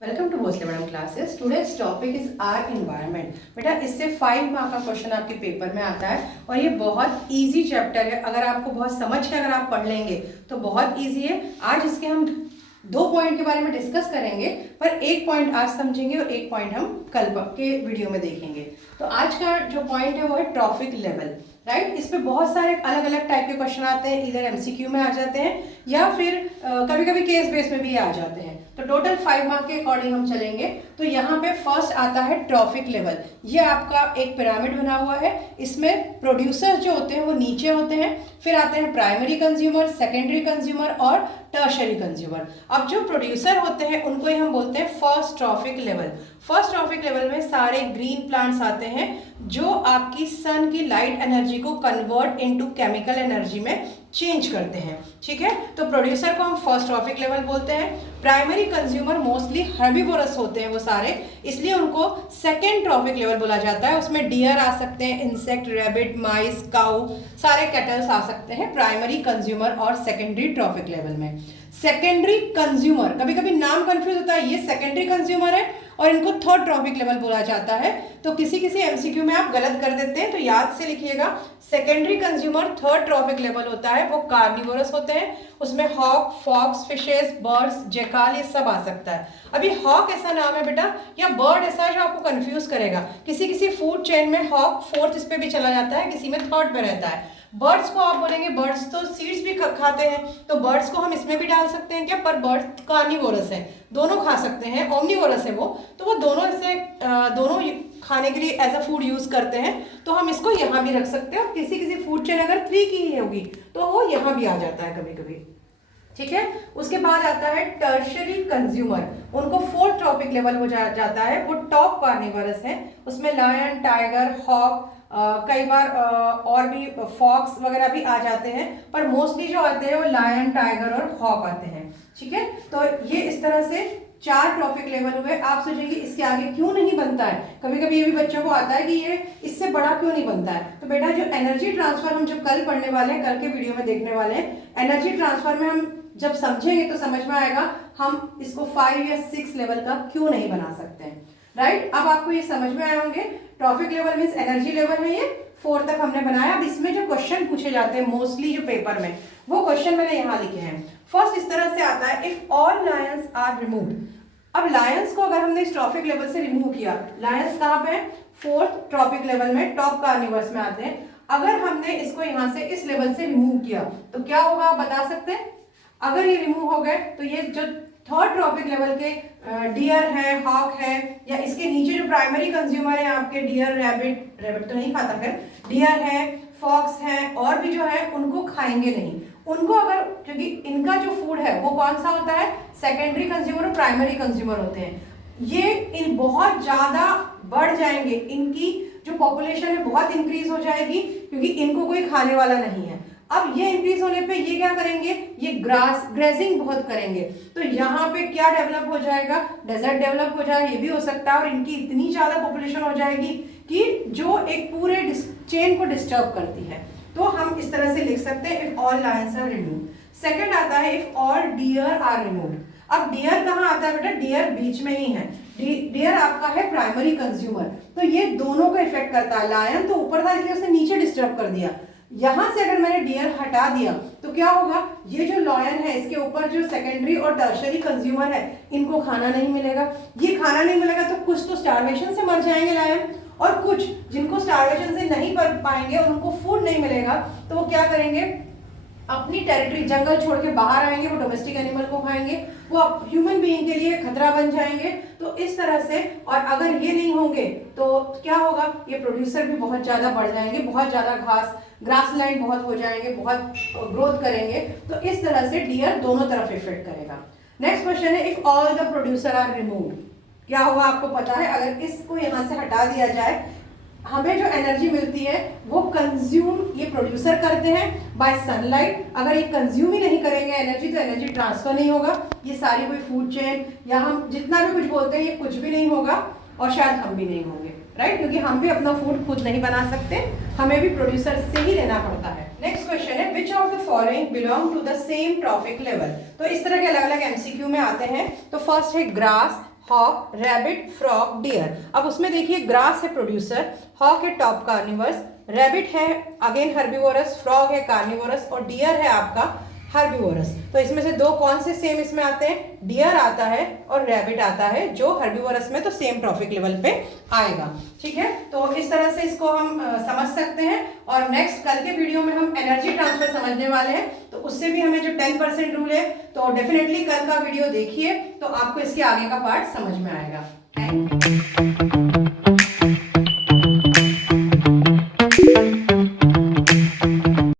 Welcome to Bhosle madam classes. Today's topic is our environment. बेटा इससे 5 mark का question आपके पेपर में आता है और ये बहुत इजी चैप्टर है। अगर आपको बहुत समझ के अगर आप पढ़ लेंगे तो बहुत इजी है। आज इसके हम 2 पॉइंट के बारे में डिस्कस करेंगे, पर एक पॉइंट आज समझेंगे और एक पॉइंट हम कल के वीडियो में देखेंगे। तो आज का जो पॉइंट है वो है ट्रॉफिक लेवल, राइट। इस पे बहुत सारे अलग अलग टाइप के क्वेश्चन आते हैं, इधर एमसीक्यू में आ जाते हैं या फिर कभी कभी केस बेस में भी आ जाते हैं। तो टोटल 5 मार्क के अकॉर्डिंग हम चलेंगे। तो यहाँ पे फर्स्ट आता है ट्रॉफिक लेवल। ये आपका एक पिरामिड बना हुआ है। इसमें प्रोड्यूसर जो होते हैं वो नीचे होते हैं, फिर आते हैं प्राइमरी कंज्यूमर, सेकेंडरी कंज्यूमर और टर्शरी कंज्यूमर। अब जो प्रोड्यूसर होते हैं उनको ही हम बोलते हैं first trophic level. First trophic level में सारे ग्रीन प्लांट्स आते हैं जो आपकी सन की लाइट एनर्जी को कन्वर्ट इनटू केमिकल एनर्जी में चेंज करते हैं, ठीक है। तो प्रोड्यूसर को हम फर्स्ट ट्रॉफिक लेवल बोलते हैं। प्राइमरी कंज्यूमर मोस्टली हर्बीवोरस होते हैं वो सारे, इसलिए उनको सेकेंड ट्रॉफिक लेवल बोला जाता है। उसमें डियर आ सकते हैं, इंसेक्ट, रैबिट, माइस, काऊ, सारे कैटल्स आ सकते हैं प्राइमरी कंज्यूमर और सेकेंडरी ट्रॉफिक लेवल में। सेकेंडरी कंज्यूमर, कभी कभी नाम कंफ्यूज होता है, ये सेकेंडरी कंज्यूमर है और इनको थर्ड ट्रॉफिक लेवल बोला जाता है। तो किसी किसी एमसीक्यू में आप गलत कर देते हैं, तो याद से लिखिएगा secondary consumer third trophic level होता है। वो कार्निवोरस होते हैं, उसमें हॉक, फॉक्स, फिशेस, बर्ड्स, जेकाल ये सब आ सकता है। अभी हॉक ऐसा नाम है बेटा या बर्ड ऐसा है जो आपको कंफ्यूज करेगा। किसी किसी फूड चेन में हॉक फोर्थ इस पे भी चला जाता है, किसी में थर्ड पे रहता है। बर्ड्स को आप बोलेंगे, बर्ड्स तो सीड्स भी खाते हैं, तो बर्ड्स को हम इसमें भी डाल सकते हैं क्या? पर बर्ड्स कार्निवोरस है, दोनों खा सकते हैं, ओमनिवोरस है वो, तो वो दोनों ऐसे दोनों खाने के लिए एज अ फूड यूज करते हैं। तो हम इसको यहाँ भी रख सकते हैं और किसी किसी फूड चेन अगर 3 की ही होगी तो वो यहाँ भी आ जाता है कभी कभी, ठीक है। उसके बाद आता है टर्शरी कंज्यूमर, उनको फोर्थ ट्रॉपिक लेवल हो जाता है। वो टॉप कार्निवरस है, उसमें लायन, टाइगर, हॉक, कई बार और भी फॉक्स वगैरह भी आ जाते हैं, पर मोस्टली जो आते हैं वो लायन, टाइगर और हॉक आते हैं, ठीक है। तो ये इस तरह से 4 ट्रॉफिक लेवल हुए। आप सोचेंगे इसके आगे क्यों नहीं बनता है, कभी कभी ये भी बच्चों को आता है कि ये इससे बड़ा क्यों नहीं बनता है। तो बेटा जो एनर्जी ट्रांसफर हम जब कल पढ़ने वाले हैं, कल के वीडियो में देखने वाले हैं, एनर्जी ट्रांसफर में हम जब समझेंगे तो समझ में आएगा हम इसको 5 या 6 लेवल का क्यों नहीं बना सकते हैं, राइट। अब आपको ये समझ में आए होंगे trophic level means energy level है, ये 4 तक हमने बनाया। अब इसमें जो क्वेश्चन पूछे जाते हैं मोस्टली जो पेपर में, वो क्वेश्चन मैंने यहाँ लिखे हैं। फर्स्ट इस तरह से आता है, if all lions are removed. अब लायंस को अगर हमने इस ट्रॉफिक लेवल से रिमूव किया, लायंस कहाँ पे? 4th ट्रॉफिक लेवल में, टॉप कार्निवर्स में आते हैं। अगर हमने इसको यहाँ से इस लेवल से रिमूव किया तो क्या होगा, आप बता सकते हैं? अगर ये रिमूव हो गए तो ये जो थर्ड ट्रॉपिक लेवल के डियर है, हॉक है, या इसके नीचे जो प्राइमरी कंज्यूमर है आपके डियर, रैबिट तो नहीं खाता, फिर डियर है, फॉक्स है और भी जो है उनको खाएंगे नहीं। उनको अगर, क्योंकि इनका जो फूड है वो कौन सा होता है? सेकेंडरी कंज्यूमर और प्राइमरी कंज्यूमर होते हैं। ये इन बहुत ज्यादा बढ़ जाएंगे, इनकी जो पॉपुलेशन है बहुत इंक्रीज हो जाएगी क्योंकि इनको कोई खाने वाला नहीं है। अब ये इंक्रीज होने पे ये क्या करेंगे, ये ग्रेजिंग बहुत करेंगे, तो यहाँ पे क्या डेवलप हो जाएगा? डेजर्ट डेवलप हो जाएगा, ये भी हो सकता है। और इनकी इतनी ज्यादा पॉपुलेशन हो जाएगी कि जो एक पूरे चेन को डिस्टर्ब करती है। तो हम इस तरह से लिख सकते हैं, if all lions are removed. Second आता है, if all deer are removed. अब डियर कहाँ आता है बेटा? डियर बीच में ही है। डियर आपका है प्राइमरी कंज्यूमर, तो ये दोनों को इफेक्ट करता है। लायन तो ऊपर था इसलिए उसने नीचे डिस्टर्ब कर दिया। यहां से अगर मैंने डियर हटा दिया तो क्या होगा? ये जो लॉयन है इसके ऊपर जो सेकेंडरी और टर्शरी कंज्यूमर है इनको खाना नहीं मिलेगा। ये खाना नहीं मिलेगा तो कुछ तो स्टार्वेशन से मर जाएंगे लायन, और कुछ जिनको स्टार्वेशन से नहीं मर पाएंगे और उनको फूड नहीं मिलेगा तो वो क्या करेंगे? अपनी टेरिटरी, जंगल छोड़ के बाहर आएंगे, वो डोमेस्टिक एनिमल को खाएंगे, वो ह्यूमन बीइंग के लिए खतरा बन जाएंगे। तो इस तरह से, और अगर ये नहीं होंगे तो क्या होगा? ये प्रोड्यूसर भी बहुत ज्यादा बढ़ जाएंगे, बहुत ज्यादा ग्रासलैंड बहुत हो जाएंगे, बहुत ग्रोथ करेंगे। तो इस तरह से डियर दोनों तरफ इफेक्ट करेगा। नेक्स्ट क्वेश्चन है, if all the producer are removed, क्या होगा आपको पता है? अगर इसको यहाँ से हटा दिया जाए, हमें जो एनर्जी मिलती है वो कंज्यूम ये प्रोड्यूसर करते हैं बाय सनलाइट। अगर ये कंज्यूम ही नहीं करेंगे एनर्जी तो एनर्जी ट्रांसफर नहीं होगा। ये सारी कोई फूड चेन या हम जितना भी कुछ बोलते हैं ये कुछ भी नहीं होगा और शायद हम भी नहीं होंगे, राइट, क्योंकि हम भी अपना फूड खुद नहीं बना सकते, हमें भी प्रोड्यूसर से ही लेना पड़ता है। नेक्स्ट क्वेश्चन है, which of the following belong to the same trophic level. तो इस तरह के अलग अलग एमसीक्यू में आते हैं। तो फर्स्ट है grass, hawk, rabbit, frog, deer. अब उसमें देखिए ग्रास है प्रोड्यूसर, हॉक है टॉप कार्निवर्स, रैबिट है अगेन हर्बिवोरस, फ्रॉग है कार्निवोरस और डियर है आपका हर्बिवोरस। तो इसमें से दो कौन से सेम इसमें आते हैं, डियर आता है और रैबिट आता है, जो हर्बिवोरस में तो सेम ट्रॉफिक लेवल पे आएगा। ठीक है, तो इस तरह से इसको हम समझ सकते हैं। और नेक्स्ट कल के वीडियो में हम एनर्जी ट्रांसफर समझने वाले हैं, तो उससे भी हमें जो 10% रूल है, तो डेफिनेटली कल का वीडियो देखिए, तो आपको इसके आगे का पार्ट समझ में आएगा।